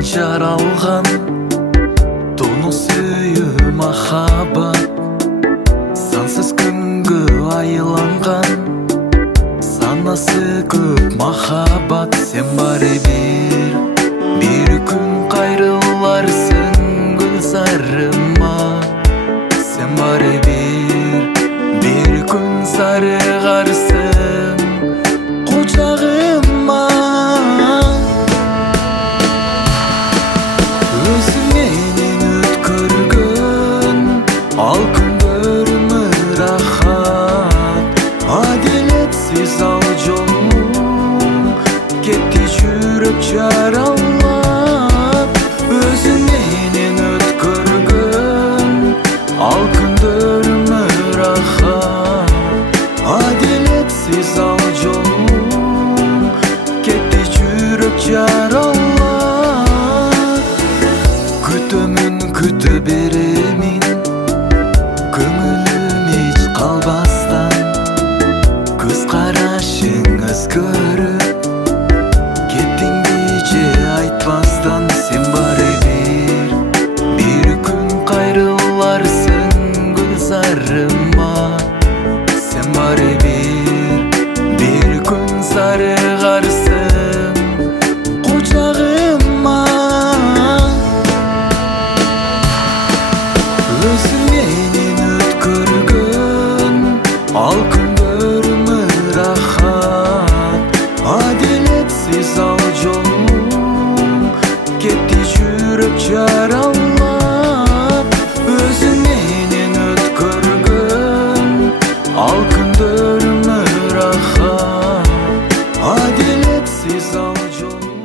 жаралган тону сүйүү махаббат, сансыз күнгө айланган санасы көп махаббат. Сен бары бир күн кайрыларсың гүлзарыма. Сен бары бир күн сарыгарсың кучагыма. Өзүң менен өткөргөн ал күндөрүмө рахат, адилетсиз ал жолум кетти жүрөк жаралап. Өзүң менен өткөргөн ал күндөрүмө рахат, адилетсиз ал жолум кетти жүрөк жаралап. Күтөмүн, күтө беремин, көңүлүм эч калбастан. Көз карашың өзгөрүп кеттиңби же айтпастан. Сен бары бир күн кайрыларсың гүлзарыма. Сен бары бир күн сарыгарсың кучагыма. Өзүң менен өткөргөн ал күндөрүмө рахат, адилетсиз ал жолум кетти жүрөк жаралап. Өзүң менен өткөргөн ал күндөрүмө рахат, адилетсиз ал жолум.